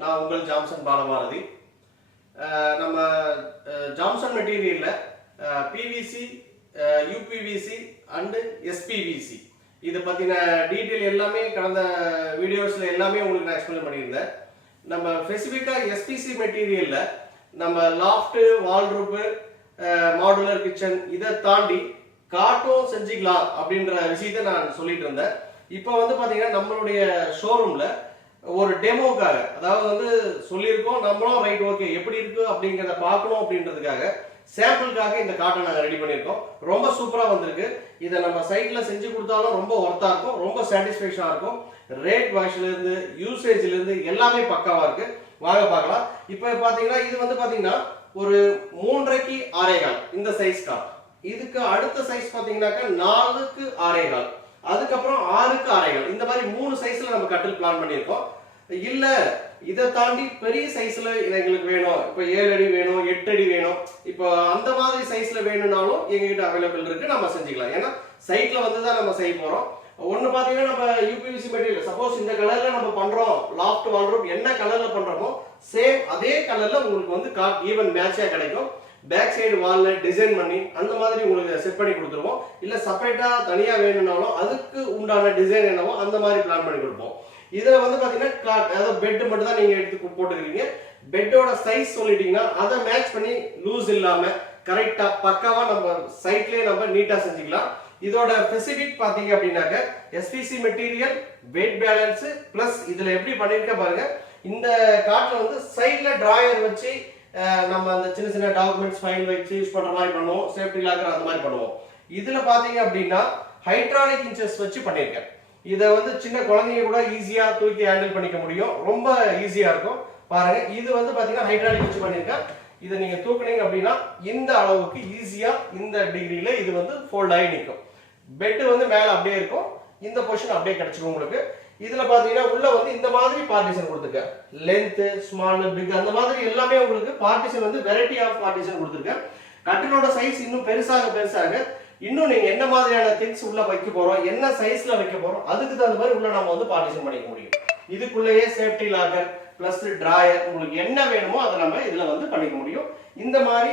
நான் உங்கள் ஜாம்சன் பாலபாரதி. நம்ம ஜாம்சன் மெட்டீரியலில் பிவிசி யூபிவிசி அண்டு எஸ்பிவிசி இதை பற்றின டீட்டெயில் எல்லாமே கடந்த வீடியோஸில் எல்லாமே உங்களுக்கு நான் எக்ஸ்பிளைன் பண்ணியிருந்தேன். நம்ம ஸ்பெசிஃபிக்காக எஸ்பிசி மெட்டீரியலில் நம்ம லாஃப்ட்டு வால்ரூப்பு மாடுலர் கிச்சன் இதை தாண்டி காட்டும் செஞ்சுக்கலாம் அப்படின்ற விஷயத்த நான் சொல்லிட்டு இருந்தேன். இப்போ வந்து பார்த்தீங்கன்னா நம்மளுடைய ஷோரூமில் ஒரு டெமோக்காக அதாவது வந்து சொல்லியிருக்கோம் நம்மளும் ரைட் ஓகே எப்படி இருக்கு அப்படிங்கிறத பார்க்கணும் அப்படின்றதுக்காக சாம்பிளுக்காக இந்த காட்டை நாங்கள் ரெடி பண்ணியிருக்கோம். ரொம்ப சூப்பராக வந்திருக்கு. இதை நம்ம சைட்டில் செஞ்சு கொடுத்தாலும் ரொம்ப ஒர்த்தாக இருக்கும் ரொம்ப சாட்டிஸ்ஃபேக்ஷனாக இருக்கும். ரேட் வாஷ்லேருந்து யூசேஜ்லேருந்து எல்லாமே பக்காவாக இருக்கு. வாங்க பார்க்கலாம். இப்போ பார்த்தீங்கன்னா இது வந்து பார்த்தீங்கன்னா ஒரு மூன்றரைக்கு ஆறேகால் இந்த சைஸ் கால் இதுக்கு அடுத்த சைஸ் பார்த்தீங்கன்னாக்கா நாலுக்கு ஆறேகால் அதுக்கப்புறம் ஆறுக்கு அறைகள் இந்த மாதிரி மூணு சைஸ்ல நம்ம கட்டில் பிளான் பண்ணியிருக்கோம். இல்ல இதை தாண்டி பெரிய சைஸ்ல எங்களுக்கு வேணும். இப்போ ஏழு அடி வேணும் எட்டு அடி வேணும். இப்போ அந்த மாதிரி சைஸ்ல வேணும்னாலும் எங்ககிட்ட அவைலபிள் இருக்கு. நம்ம செஞ்சுக்கலாம். ஏன்னா சைட்ல வந்து தான் நம்ம செய்ய போறோம். ஒன்று பார்த்தீங்கன்னா நம்ம யூபிவிசி மெட்டீரியல் சப்போஸ் இந்த கலர்ல நம்ம பண்றோம். லாஃப்ட் வாழ்றோம் என்ன கலர்ல பண்றோமோ சேம் அதே கலர்ல உங்களுக்கு வந்து கார்ட் ஈவன் மேட்சா கிடைக்கும். பேக் சைடு வாலில் டிசைன் பண்ணி அந்த மாதிரி உங்களுக்கு செட் பண்ணி கொடுத்துருவோம். இல்லை செப்பரேட்டாக தனியாக வேணும்னாலும் அதுக்கு உண்டான டிசைன் என்னவோ அந்த மாதிரி பிளான் பண்ணி கொடுப்போம். இதில் வந்து பார்த்தீங்கன்னா கிளாட் அதாவது பெட் மட்டும் தான் நீங்கள் எடுத்து போட்டுக்கிறீங்க. பெட்டோட சைஸ் சொல்லிட்டீங்கன்னா அதை மேட்ச் பண்ணி லூஸ் இல்லாமல் கரெக்டாக பக்காவாக நம்ம சைட்லேயே நம்ம நீட்டாக செஞ்சுக்கலாம். இதோட ஸ்பெசிபிக் பார்த்தீங்க அப்படின்னாக்க SPC material weight balance plus இதில் எப்படி பண்ணியிருக்க பாருங்கள் இந்த காட்டில் வந்து சைடில் டிராயர் வச்சு நம்ம அந்த சின்ன சின்ன டாக்குமெண்ட்ஸ் ஃபைல் வச்சு யூஸ் பண்ணுற மாதிரி பண்ணுவோம். சேஃப்டி லாக்கர் அந்த மாதிரி பண்ணுவோம். இதில் பார்த்தீங்க அப்படின்னா ஹைட்ராலிக் இன்ச்சஸ் வச்சு பண்ணியிருக்கேன். இதை வந்து சின்ன குழந்தைங்க கூட ஈஸியாக தூக்கி ஹேண்டில் பண்ணிக்க முடியும். ரொம்ப ஈஸியாக இருக்கும். பாருங்க இது வந்து பார்த்தீங்கன்னா ஹைட்ராலிக் வச்சு பண்ணியிருக்கேன். இதை நீங்கள் தூக்குனீங்க அப்படின்னா இந்த அளவுக்கு ஈஸியாக இந்த டிகிரியில் இது வந்து ஃபோல்ட் ஆகி நிற்கும். பெட்டு வந்து மேலே அப்படியே இருக்கும். இந்த பொசிஷன் அப்படியே கிடச்சிக்கும் உங்களுக்கு. இதுல பாத்தீங்கன்னா உள்ள வந்து இந்த மாதிரி பார்ட்டிஷன் கொடுத்துருக்கேன் லென்த் ஸ்மால் பிக் அந்த மாதிரி எல்லாமே உங்களுக்கு பார்ட்டிஷன் வந்து வெரைட்டி ஆஃப் பார்ட்டிஷன் கொடுத்துருக்கேன் கட்டிலோட சைஸ் இன்னும் பெருசாக பெருசாக. இன்னும் நீங்க என்ன மாதிரியான திங்ஸ் உள்ள வைக்க போறோம் என்ன சைஸ்ல வைக்க போறோம் அதுக்கு தகுந்த மாதிரி உள்ள நம்ம வந்து பார்ட்டிஷன் பண்ணிக்க முடியும். இதுக்குள்ளேயே சேஃப்டி லாக்கர் பிளஸ் டிராயர் உங்களுக்கு என்ன வேணுமோ அதை நம்ம இதுல வந்து பண்ணிக்க முடியும். இந்த மாதிரி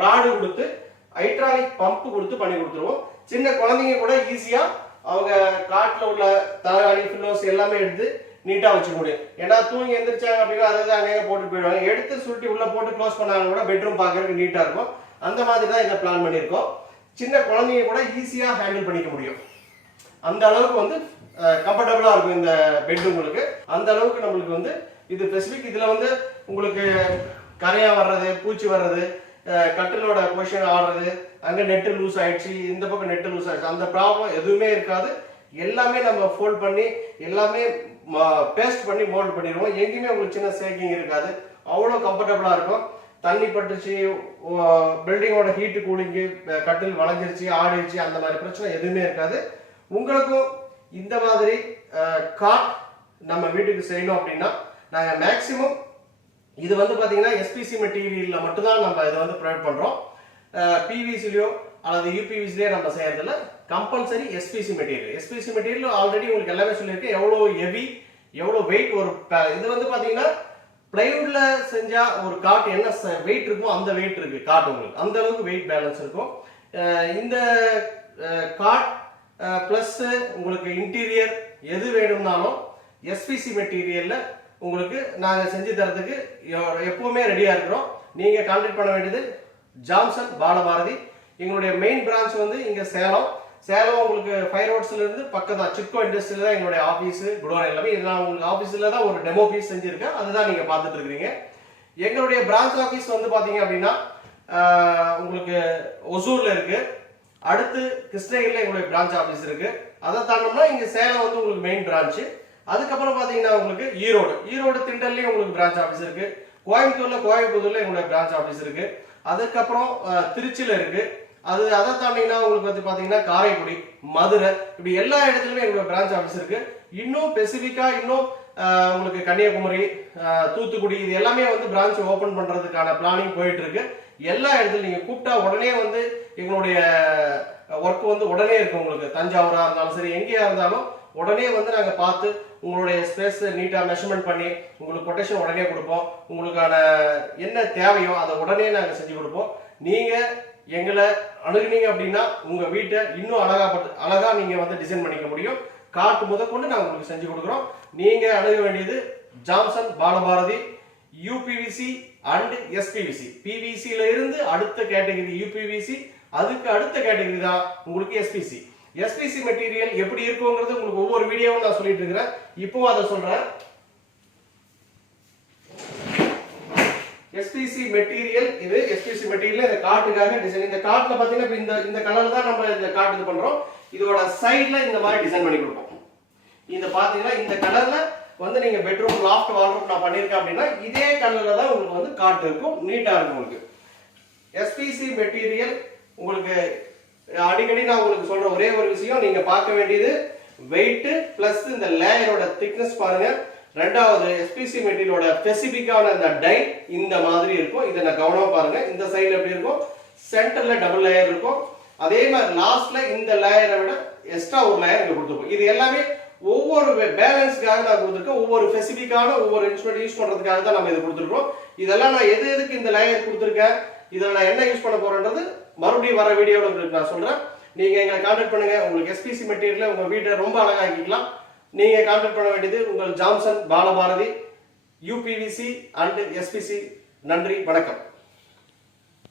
ராடு கொடுத்து ஹைட்ராலிக் பம்ப் கொடுத்து பண்ணி கொடுத்துருவோம். சின்ன குழந்தைங்க கூட ஈஸியா அவங்க காட்டில் உள்ள தலைவாணி ஃபில்லோஸ் எல்லாமே எடுத்து நீட்டாக வச்சுக்க முடியும். ஏன்னா தூங்கி எந்திரிச்சாங்க அப்படின்னா அதை தான் போட்டு போயிடுவாங்க. எடுத்து சுருட்டி உள்ளே போட்டு க்ளோஸ் பண்ணாங்க கூட பெட்ரூம் பார்க்கறதுக்கு நீட்டாக இருக்கும். அந்த மாதிரி தான் இதை பிளான் பண்ணியிருக்கோம். சின்ன குழந்தைங்க கூட ஈஸியாக ஹேண்டில் பண்ணிக்க முடியும். அந்த அளவுக்கு வந்து கம்ஃபர்டபுளாக இருக்கும் இந்த பெட் உங்களுக்கு. அந்த அளவுக்கு நம்மளுக்கு வந்து இது ஸ்பெசிஃபிக் இதில் வந்து உங்களுக்கு கரையாக வர்றது பூச்சி வர்றது கட்டிலோட பொசிஷன் ஆடுறது அங்கே நெட்டு லூஸ் ஆயிடுச்சு இந்த பக்கம் நெட்டு லூஸ் ஆயிடுச்சு. அந்த ப்ராப்ளம் எதுவுமே இருக்காது. எல்லாமே நம்ம ஃபோல்ட் பண்ணி எல்லாமே பேஸ்ட் பண்ணி மோல்ட் பண்ணிடுவோம். எங்கேயுமே உங்களுக்கு சின்ன சேக்கிங் இருக்காது. அவ்வளோ கம்ஃபர்டபுளாக இருக்கும். தண்ணி பட்டுச்சு பில்டிங்கோட ஹீட்டு கூலிங்கு கட்டில் வளைஞ்சிருச்சு ஆடிடுச்சு அந்த மாதிரி பிரச்சனை எதுவுமே இருக்காது. உங்களுக்கும் இந்த மாதிரி காட் நம்ம வீட்டுக்கு செய்யணும் அப்படின்னா நாங்கள் மேக்ஸிமம் இது வந்து பார்த்தீங்கன்னா எஸ்பிசி மெட்டீரியலில் மட்டும்தான் நம்ம இதை வந்து ப்ரொவைட் பண்ணுறோம் பிவிசிலையோ அல்லது யூபிவிசிலையோ நம்ம செய்யறதில்ல. Compulsory SPC material SPC material already உங்களுக்கு எல்லாமே சொல்லியிருக்கேன். எவ்வளோ ஹெவி எவ்வளோ வெயிட் ஒரு இது வந்து பார்த்தீங்கன்னா பிளைவுட்ல செஞ்சா ஒரு காட் என்ன வெயிட் இருக்கும் அந்த வெயிட் இருக்கு காட் உங்களுக்கு. அந்த அளவுக்கு வெயிட் பேலன்ஸ் இருக்கும். இந்த காட் பிளஸ் உங்களுக்கு இன்டீரியர் எது வேணும்னாலும் எஸ்பிசி மெட்டீரியல்ல உங்களுக்கு நாங்கள் செஞ்சு தரதுக்கு எப்போவுமே எப்பவுமே இருக்கிறோம். நீங்கள் கான்டாக்ட் பண்ண வேண்டியது ஜாம்சன் பாலபாரதி. எங்களுடைய மெயின் பிரான்ச் வந்து இங்கே சேலம். சேலம் உங்களுக்கு ஃபைவ் ரோட்ஸ்லேருந்து பக்கம் தான் சிட்கோ இண்டஸ்ட்ரியில் தான் எங்களுடைய ஆஃபீஸு குடோன் எல்லாமே. இது நான் உங்களுக்கு ஆஃபீஸில் தான் ஒரு டெமோ பீஸ் செஞ்சிருக்கேன். அதுதான் நீங்கள் பார்த்துட்டு இருக்கிறீங்க. எங்களுடைய பிரான்ச் ஆஃபீஸ் வந்து பார்த்தீங்க அப்படின்னா உங்களுக்கு ஒசூரில் இருக்குது அடுத்து கிருஷ்ணகிரியில் எங்களுடைய பிரான்ச் ஆஃபீஸ் இருக்குது அதை தாண்டோம்னா இங்கே சேலம் வந்து உங்களுக்கு மெயின் பிரான்ச் அதுக்கப்புறம் பார்த்தீங்கன்னா உங்களுக்கு ஈரோடு. ஈரோடு திண்டல்லையும் உங்களுக்கு பிரான்ச் ஆஃபீஸ் இருக்கு. கோயம்புத்தூர்ல கோயம்புத்தூர்ல எங்களுடைய பிரான்ச் ஆஃபீஸ் இருக்கு. அதுக்கப்புறம் திருச்சியில் திருச்சியில இருக்கு. அது அதை தாண்டிங்கன்னா உங்களுக்கு வந்து பார்த்தீங்கன்னா காரைக்குடி மதுரை இப்படி எல்லா இடத்துலையுமே எங்களுடைய பிரான்ச் ஆஃபீஸ் இருக்கு. இன்னும் ஸ்பெசிஃபிக்காக இன்னும் உங்களுக்கு கன்னியாகுமரி தூத்துக்குடி இது எல்லாமே வந்து பிரான்ச் ஓப்பன் பண்ணுறதுக்கான பிளானிங் போயிட்டு இருக்கு எல்லா இடத்துலையும் நீங்கள் கூப்பிட்டா உடனே வந்து எங்களுடைய ஒர்க் வந்து உடனே இருக்கும் உங்களுக்கு. தஞ்சாவூராக இருந்தாலும் சரி எங்கேயா இருந்தாலும் உடனே வந்து நாங்கள் பார்த்து உங்களுடைய ஸ்பேஸ் நீட்டாக மெஷர்மெண்ட் பண்ணி உங்களுக்கு கொட்டேஷன் உடனே கொடுப்போம். உங்களுக்கான என்ன தேவையோ அதை உடனே நாங்கள் செஞ்சு கொடுப்போம். நீங்கள் எங்களை அணுகுனீங்க அப்படின்னா உங்கள் வீட்டை இன்னும் அழகா பட்டு- அழகாக நீங்கள் வந்து டிசைன் பண்ணிக்க முடியும். காட்டு முதற்கொண்டு நாங்கள் உங்களுக்கு செஞ்சு கொடுக்குறோம். நீங்கள் அணுக வேண்டியது Jamson Balabharathi UPVC and SPVC பிவிசியில இருந்து அடுத்த கேட்டகரி யூபிவிசி அதுக்கு அடுத்த கேட்டகரி தான் உங்களுக்கு எஸ்பிசி எஸ்பிசி மெட்டீரியல் எப்படி இருக்குங்கிறது உங்களுக்கு ஒவ்வொரு வீடியோவும் நான் சொல்லிட்டு இருக்கிறேன். இப்போவும் அதை சொல்றேன். எஸ்பிசி மெட்டீரியல் இது எஸ்பிசி மெட்டீரியல் இந்த காட்டுக்காக டிசைன் இந்த காட்டில் பார்த்தீங்கன்னா இந்த இந்த கலர் தான் நம்ம இந்த காட்டு இது பண்ணுறோம் இதோட சைடில் இந்த மாதிரி டிசைன் பண்ணி கொடுப்போம். இந்த பார்த்தீங்கன்னா இந்த கலரில் வந்து நீங்கள் பெட்ரூம் லாஃப்ட் வால்ரூம் நான் பண்ணியிருக்கேன் அப்படின்னா இதே கலரில் தான் உங்களுக்கு வந்து காட்டு இருக்கும். நீட்டாக இருக்கும் உங்களுக்கு. எஸ்பிசி மெட்டீரியல் உங்களுக்கு அடிக்கடி நான் உங்களுக்கு சொல்ற ஒரே ஒரு விஷயம் நீங்க பார்க்க வேண்டியது வெயிட் பிளஸ் இந்த லேயரோட திக்னஸ் பாருங்க. ரெண்டாவது எஸ்பிசி மெட்டீரியலோட ஸ்பெசிபிக்கான இந்த டை இந்த மாதிரி இருக்கும். இதை நான் கவனமா பாருங்க. இந்த சைடுல எப்படி இருக்கும்? சென்டர்ல டபுள் லேயர் இருக்கும். அதே மாதிரி லாஸ்ட்ல இந்த லேயரை விட எக்ஸ்ட்ரா ஒரு லேயர் இங்க கொடுத்துருப்போம் இது எல்லாமே ஒவ்வொரு பேலன்ஸ்க்காக நான் கொடுத்துருக்கேன். ஒவ்வொரு ஸ்பெசிபிக்கான ஒவ்வொரு இன்ஸ்ட்ருமெண்ட் யூஸ் பண்றதுக்காக தான் நம்ம இது கொடுத்துருக்கோம். இதெல்லாம் நான் எது எதுக்கு இந்த லேயர் கொடுத்துருக்கேன்? இதில் நான் என்ன யூஸ் பண்ண போறேன்றது மறுபடியும் வர வீடியோவில் உங்களுக்கு நான் சொல்கிறேன் நீங்கள் எங்களை கான்டாக்ட் பண்ணுங்கள் உங்களுக்கு எஸ்பிசி மெட்டீரியல் உங்கள் வீட்டை ரொம்ப அழகாக்கிக்கலாம். நீங்கள் கான்டாக்ட் பண்ண வேண்டியது உங்கள் Jamson Balabharathi UPVC and SPC நன்றி வணக்கம்.